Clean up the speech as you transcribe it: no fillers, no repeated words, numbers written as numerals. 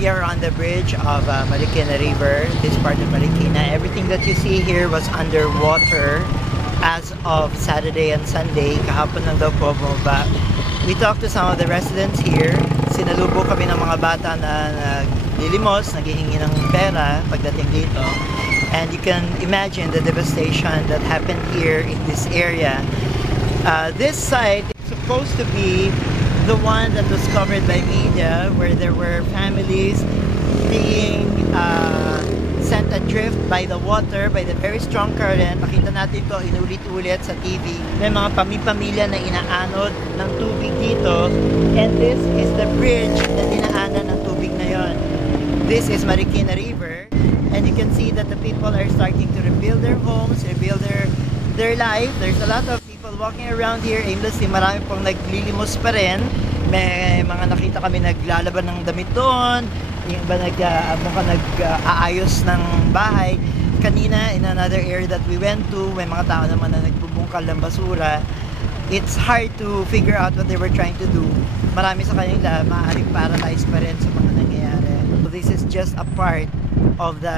we are on the bridge of Marikina River, this part of Marikina. Everything that you see here was underwater as of Saturday and Sunday. Kahapon lang daw po bumaba. We talked to some of the residents here. Sinalubong kami ng mga bata na naglilimos, naghihingi ng pera pagdating dito. And you can imagine the devastation that happened here in this area. This site is supposed to be the one that was covered by media, where there were families being sent adrift by the water, by the very strong current. Makita natin ito inulit-ulit sa TV. May mga pamilya na inaanod ng tubig dito, and this is the bridge na dinaanan ng tubig na yon. This is Marikina River, and you can see that the people are starting to rebuild their homes, rebuild their life. There's a lot of people walking around here aimlessly. Marami pong naglilimos pa rin. May mga nakita kami naglalaban ng damit doon, yung iba nag-aayos ng bahay. Kanina, in another area that we went to, may mga tao naman na nagbubungkal ng basura. It's hard to figure out what they were trying to do. Marami sa kanila maaaring paralyzed pa rin sa mga nangyayari. So this is just a part of the